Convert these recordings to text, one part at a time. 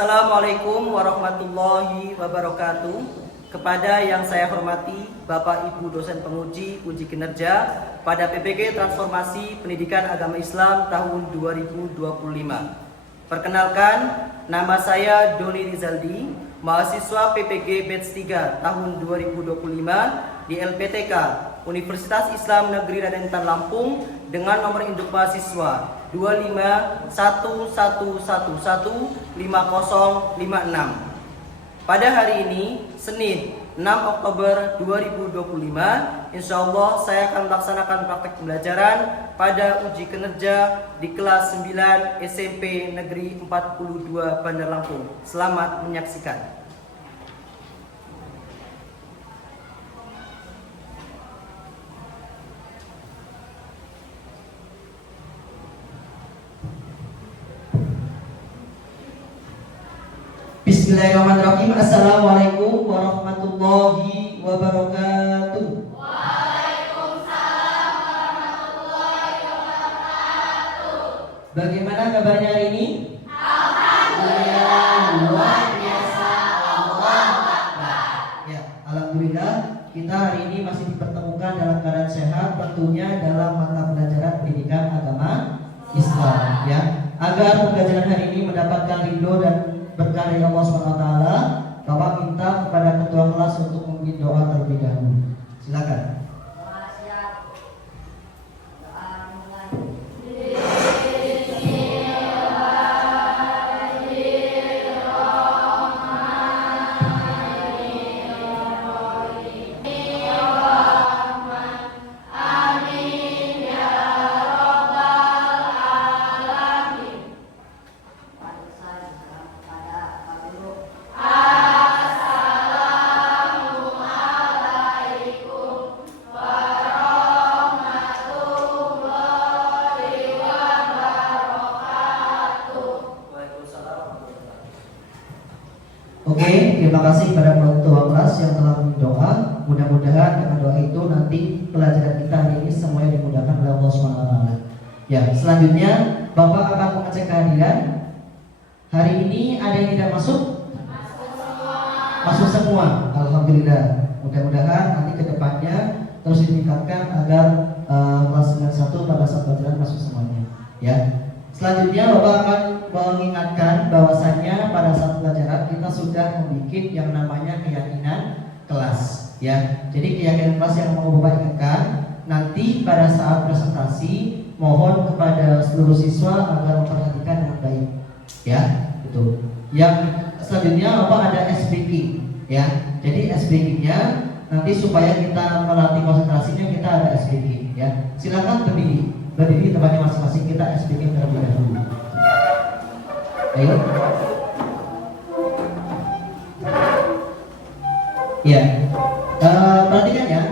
Assalamualaikum warahmatullahi wabarakatuh. Kepada yang saya hormati Bapak Ibu dosen penguji uji kinerja pada PPG Transformasi Pendidikan Agama Islam tahun 2025. Perkenalkan, nama saya Doni Rizaldi, mahasiswa PPG Batch 3 tahun 2025 di LPTK Universitas Islam Negeri Raden Intan Lampung dengan nomor induk mahasiswa 2511115056. Pada hari ini, Senin 6 Oktober 2025, insya Allah saya akan melaksanakan praktek pembelajaran pada uji kinerja di kelas 9 SMP Negeri 42 Bandar Lampung. Selamat menyaksikan. Bismillahirrahmanirrahim. Assalamualaikum warahmatullahi wabarakatuh. Waalaikumsalam warahmatullahi wabarakatuh. Bagaimana kabarnya hari ini? Alhamdulillah, luar biasa. Allahu Akbar. Ya, alhamdulillah kita hari ini masih dipertemukan dalam keadaan sehat, tentunya dalam mata pelajaran pendidikan agama Islam, ya. Agar pembelajaran hari ini mendapatkan ridho dan berkah dari Allah SWT, Bapak minta kepada ketua kelas untuk memimpin doa terlebih dahulu. Silakan. Oke, terima kasih pada ketua kelas yang telah berdoa. Mudah-mudahan dengan doa itu nanti pelajaran kita hari ini semuanya dimudahkan oleh Allah SWT. Ya, selanjutnya Bapak akan mengecek kehadiran. Hari ini ada yang tidak masuk? Masuk semua. Alhamdulillah. Mudah-mudahan nanti ke depannya terus ditingkatkan agar kelas 91 pada saat pelajaran masuk semuanya. Ya. Selanjutnya Bapak akan mengingatkan bahwasannya pada saat pelajaran kita sudah membuat yang namanya keyakinan kelas, ya. Jadi keyakinan kelas yang mau Bapak ingatkan nanti pada saat presentasi mohon kepada seluruh siswa agar memperhatikan dengan baik, ya. Itu. Yang selanjutnya Bapak ada SBQ, ya. Jadi SBQ-nya nanti supaya kita melatih konsentrasinya kita ada SBQ, ya. Silakan berdiri tempatnya masing-masing, kita SBQ terlebih dahulu. Ayo. Ya, perhatikan ya.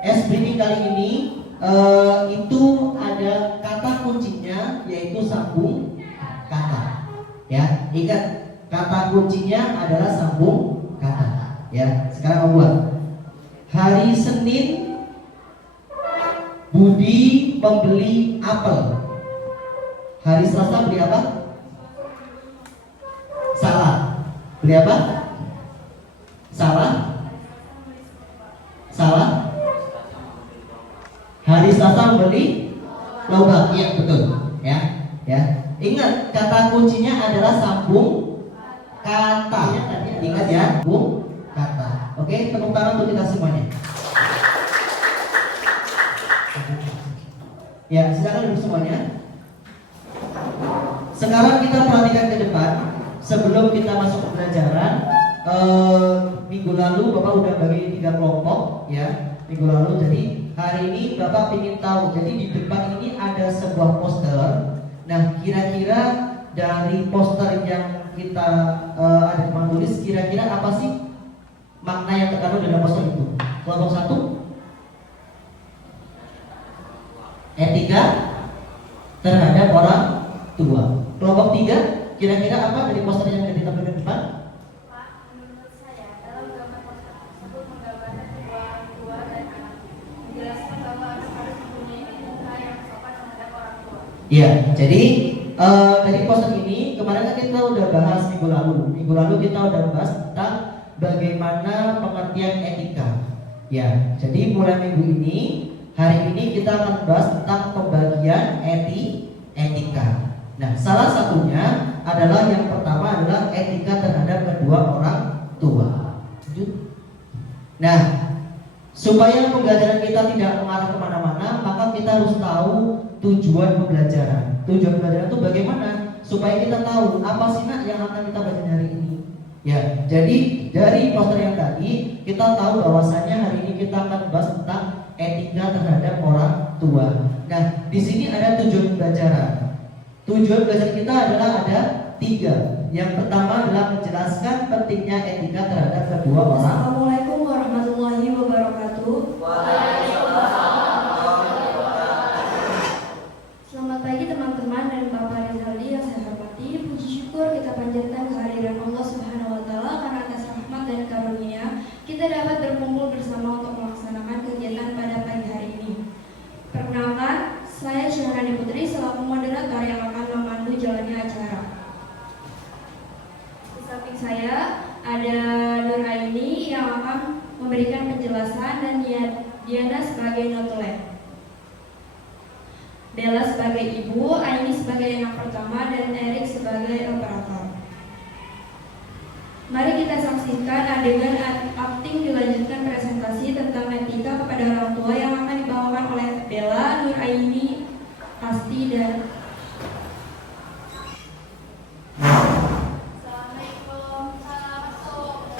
SBQ kali ini itu ada kata kuncinya yaitu sambung kata. Ya, ingat kata kuncinya adalah sambung kata. Ya, sekarang buat. Hari Senin Budi membeli apel. Hari Selasa beli apa? Salah. Beli apa? Salah. Salah. Hari Selasa membeli lobak. Iya, betul. Ya, ya. Ingat kata kuncinya adalah sambung kata. Ingat ya, sambung kata. Oke, tepuk tangan untuk kita semuanya. Ya, silakan duduk semuanya. Sekarang kita perhatikan ke depan. Sebelum kita masuk ke pelajaran, minggu lalu Bapak udah bagi 3 kelompok, ya. Minggu lalu, jadi hari ini Bapak ingin tahu. Jadi di depan ini ada sebuah poster. Nah, kira-kira dari poster yang kita ada tulis, kira-kira apa sih makna yang terkandung dalam poster itu? Kelompok 1, etika terhadap orang tua. Kelompok 3, kira-kira apa dari poster yang ditampilkan di depan? Pak, menurut saya dalam gambar poster tersebut menggambarkan kedua orang tua dan anak, menjelaskan bahwa anak harus mempunyai etika yang sopan terhadap orang tua. Iya, jadi dari poster ini kemarin kan kita udah bahas minggu lalu. Minggu lalu kita udah bahas tentang bagaimana pengertian etika. Ya, jadi mulai minggu ini, hari ini kita akan bahas tentang pembagian etika. Nah, salah satunya adalah yang pertama adalah etika terhadap kedua orang tua. Nah, supaya pembelajaran kita tidak mengarah kemana-mana, maka kita harus tahu tujuan pembelajaran. Tujuan pembelajaran itu bagaimana? Supaya kita tahu apa sih nak yang akan kita belajar hari ini. Ya, jadi dari poster yang tadi kita tahu bahwasanya hari ini kita akan bahas tentang etika terhadap orang tua. Nah, di sini ada tujuan pembelajaran. Tujuan belajar kita adalah ada 3. Yang pertama adalah menjelaskan pentingnya etika terhadap kedua orang. Assalamualaikum warahmatullahi wabarakatuh. Selamat pagi teman-teman dan Bapak Rizaldi yang saya hormati. Puji syukur kita panjatkan kehadiran Allah Subhanahu wa taala karena atas rahmat dan karunia kita dapat berkumpul bersama untuk melaksanakan kegiatan pada pagi hari ini. Perkenalkan, saya Syahrani Putri selaku moderator yang akan memandu jalannya acara. Di samping saya ada Nur Aini yang akan memberikan penjelasan dan Diana sebagai notulen. Bella sebagai ibu, Aini sebagai anak pertama, dan Erik sebagai operator. Mari kita saksikan adegan akting dilanjutkan presentasi tentang etika kepada orang tua yang akan dibawakan oleh Bella, Nur Aini, Asti, dan Assalamualaikum. Salam masuk.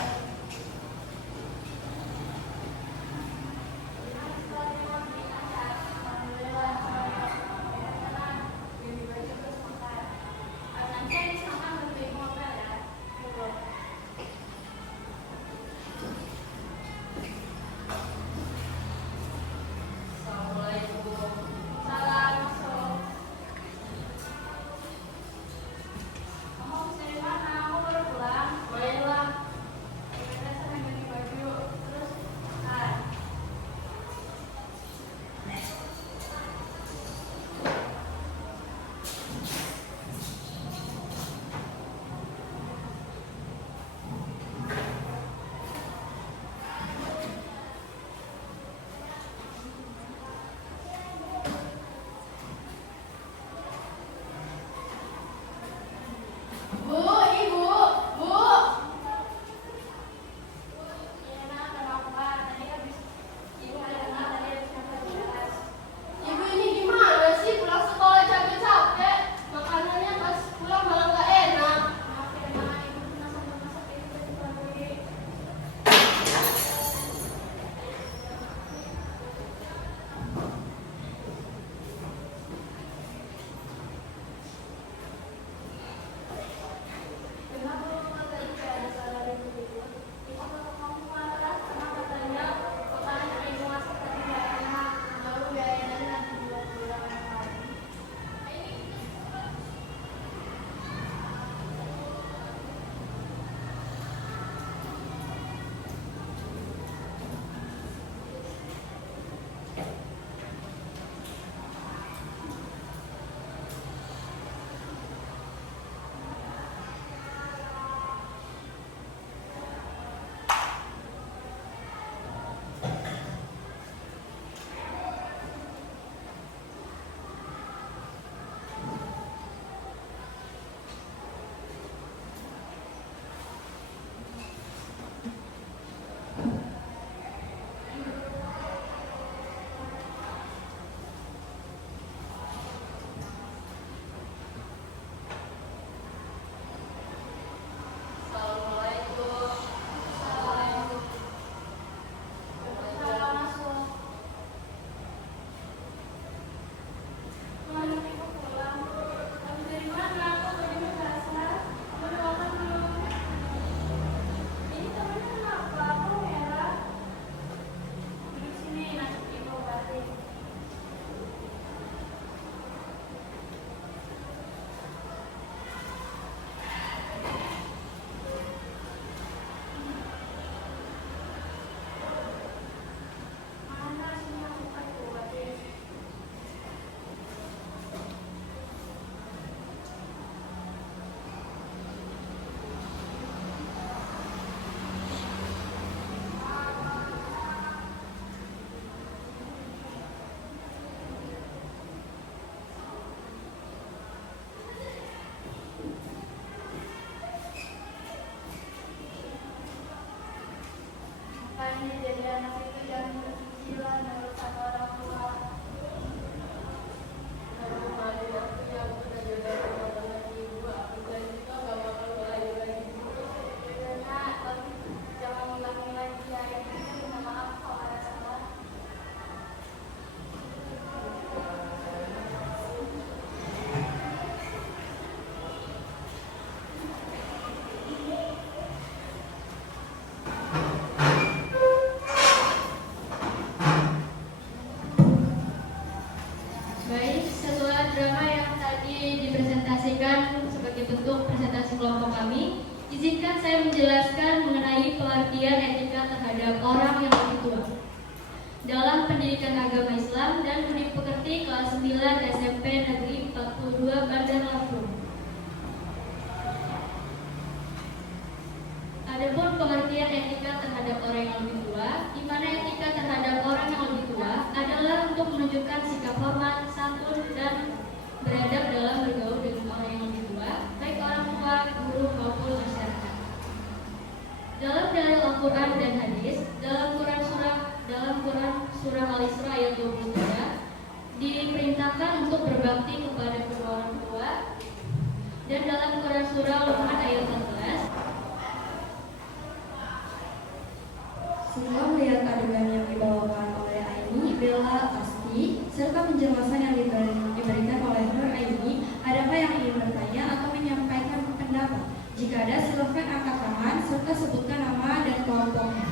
Baik, setelah drama yang tadi dipresentasikan sebagai bentuk presentasi kelompok kami, izinkan saya menjelaskan mengenai pengertian etika terhadap orang yang lebih tua. Dalam pendidikan agama Islam dan budi pekerti kelas 9 SMP Negeri 42 Bandar Lampung. Adapun pengertian etika terhadap orang yang lebih tua, di mana etika terhadap orang yang lebih tua adalah untuk menunjukkan sikap hormat, santun, dan beradab dalam bergaul dengan orang yang lebih tua, baik orang tua, guru, maupun masyarakat. Dalam dalil Al-Quran dan hadis, dalam Quran Surah Al-Isra ayat 23, diperintahkan untuk berbakti kepada kedua orang tua, dan dalam Quran Surah Luqman ayat 14, semua melihat adegan yang dibawakan oleh Aini, Bella, Asti, serta penjelasan yang diberikan oleh Nur Aini. Adakah yang ingin bertanya atau menyampaikan pendapat? Jika ada, silakan angkat tangan serta sebutkan nama dan kelompoknya.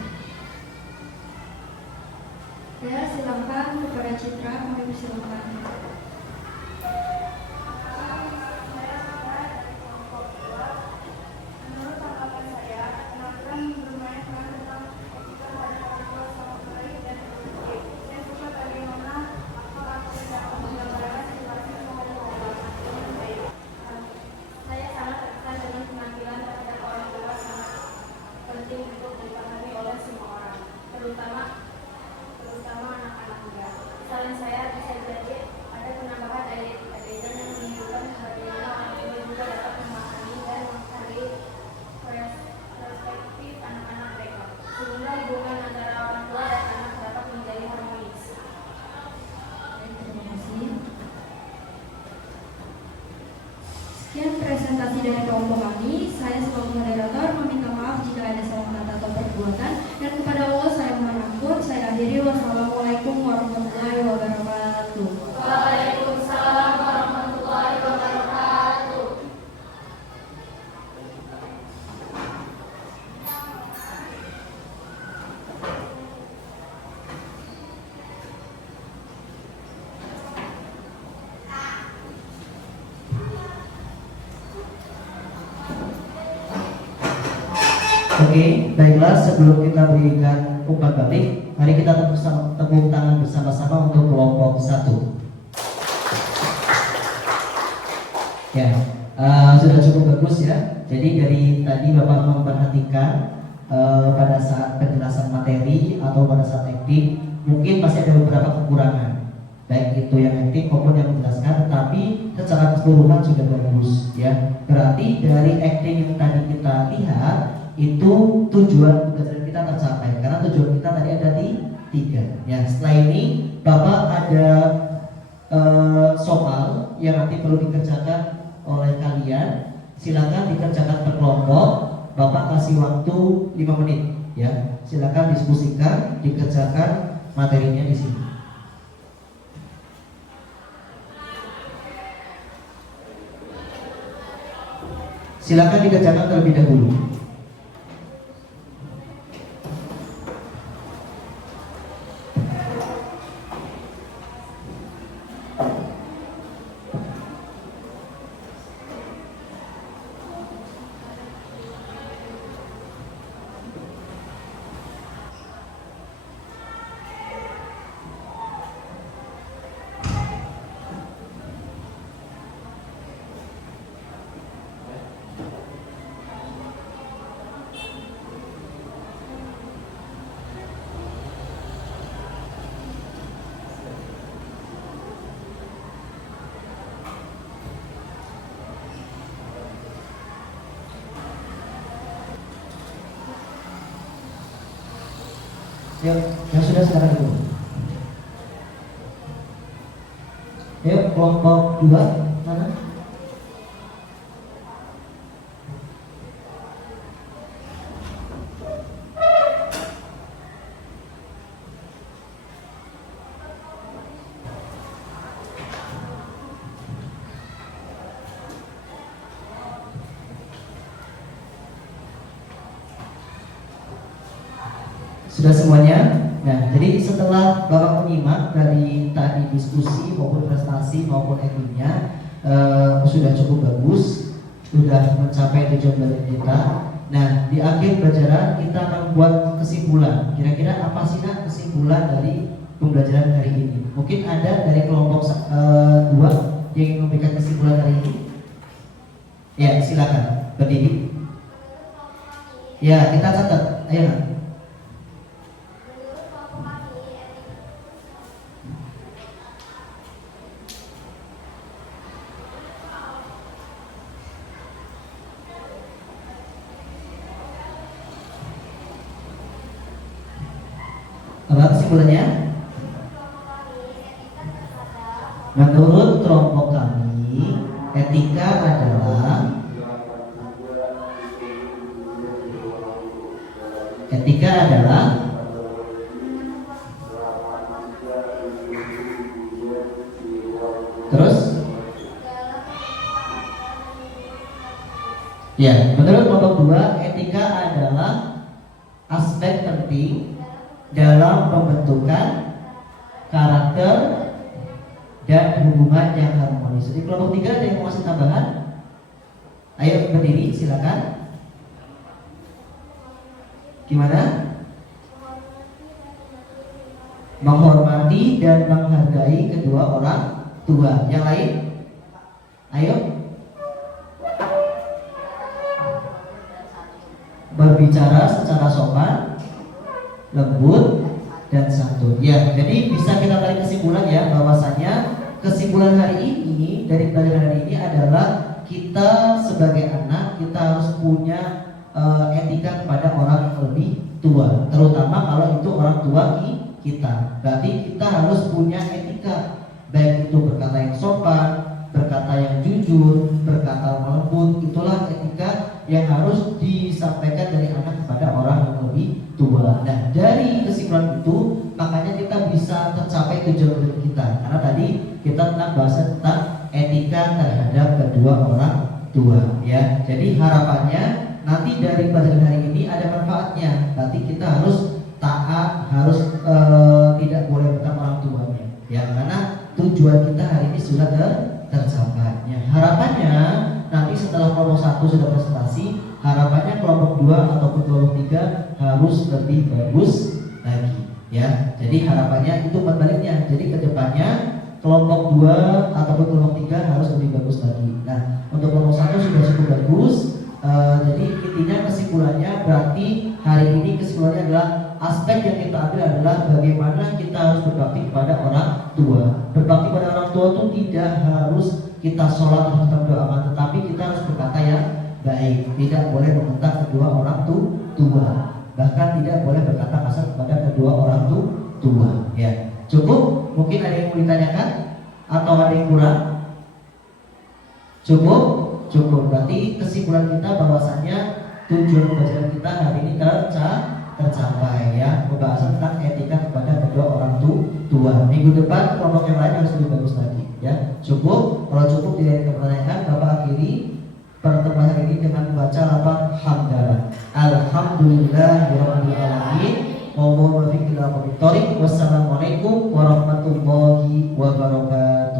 Ya, silakan kepada Citra, kami persilakan. Menurut tanggapan saya, keterampilan bermain peran tentang etika terhadap orang tua sangat baik dan efektif. Saya suka bagaimana aktor-aktor dapat menggambarkan situasi kepada pengalaman dengan baik. Saya sangat terkesan dengan penampilan terhadap orang tua sangat penting untuk dipahami oleh semua orang, terutama anak-anak muda. Selain saya bisa jadi ada penambahan adegan yang menunjukkan bagaimana orang tua juga dapat memahami dan menghargai perspektif anak-anak mereka, sehingga hubungan antara orang tua dan anak dapat menjadi harmonis. Terima kasih. Sekian presentasi dari kelompok kami. Saya sebagai moderator meminta maaf jika ada salah kata atau perbuatan, dan kepada Allah saya mohon ampun. Saya akhiri. Wassalamualaikum warahmatullahi wabarakatuh. Waalaikumsalam warahmatullahi wabarakatuh. Oke, baiklah, sebelum kita berikan umpan balik, mari kita tepuk tangan bersama-sama untuk kelompok 1. Ya, sudah cukup bagus ya. Jadi dari tadi Bapak memperhatikan pada saat penjelasan materi atau pada saat acting, mungkin masih ada beberapa kekurangan, baik itu yang acting maupun yang menjelaskan, tapi secara keseluruhan sudah bagus ya. Berarti dari acting yang tadi kita lihat itu tujuan pembelajaran kita tercapai, karena tujuan kita tadi ada di 3 ya. Setelah ini Bapak ada soal yang nanti perlu dikerjakan oleh kalian. Silakan dikerjakan per kelompok. Bapak kasih waktu 5 menit ya. Silakan diskusikan, dikerjakan materinya di sini. Silakan dikerjakan terlebih dahulu. Yang sudah sekarang dulu. kelompok 2 mana? Sudah semuanya? Nah, jadi setelah Bapak menyimak dari tadi diskusi maupun prestasi maupun etiknya sudah cukup bagus, sudah mencapai tujuan belajar kita. Nah, di akhir pelajaran kita akan buat kesimpulan. Kira-kira apa sih nak kesimpulan dari pembelajaran hari ini? Mungkin ada dari kelompok 2 yang ingin memberikan kesimpulan hari ini. Ya, silakan berdiri. Ya, kita catat. Ayo nak. Apa kesimpulannya? Menurut kelompok kami, etika adalah terus ya, menurut kelompok 2, etika adalah aspek penting dalam pembentukan karakter dan hubungan yang harmonis. Jadi kelompok 3 ada yang mau kasih tambahan? Ayo berdiri, silakan. Gimana? Menghormati dan menghargai kedua orang tua. Yang lain? Ayo. Berbicara secara sopan, lembut, dan santun. Ya, jadi bisa kita tarik kesimpulan ya, bahwasanya kesimpulan hari ini dari pelajaran hari ini adalah kita sebagai anak kita harus punya etika kepada orang yang lebih tua, terutama kalau itu orang tua kita. Berarti kita harus punya etika, baik itu berkata yang sopan, berkata yang jujur, berkata lembut. Itulah etika yang harus disampaikan dari anak kepada orang yang lebih tua. Nah, dari kesimpulan itu makanya kita bisa tercapai tujuan kita. Karena tadi kita telah bahas tentang etika terhadap kedua orang tua ya. Jadi harapannya nanti dari pelajaran hari ini ada manfaatnya. Berarti kita harus taat, harus tidak boleh bertemu orang tuanya ya, karena tujuan kita hari ini sudah tercapai ya. Harapannya nanti setelah kelompok 1 sudah presentasi, harapannya kelompok 2 ataupun kelompok 3 harus lebih bagus lagi ya. Jadi harapannya itu berbaliknya. Jadi kedepannya kelompok 2 ataupun kelompok 3 harus lebih bagus lagi. Nah, untuk kelompok 1 sudah cukup bagus. Jadi intinya kesimpulannya berarti hari ini kesimpulannya adalah aspek yang kita ambil adalah bagaimana kita harus berbakti kepada orang tua. Berbakti pada orang tua itu tidak harus kita sholat atau kita berdoa, tetapi kita harus berkata yang baik. Tidak boleh membentak kedua orang tua. Bahkan tidak boleh berkata kasar kepada kedua orang tua. Ya, cukup. Mungkin ada yang mau ditanyakan atau ada yang kurang? Cukup. Berarti kesimpulan kita bahwasannya tujuan pembelajaran kita hari ini tercapai ya, pembahasan tentang etika kepada kedua orang tua. Minggu depan kelompok yang lain harus lebih bagus lagi ya. Cukup. Kalau cukup tidak ada pertanyaan, Bapak akhiri pertemuan hari ini dengan membaca lafaz hamdalah. Alhamdulillahirabbil alamin. Wassalamualaikum warahmatullahi wabarakatuh.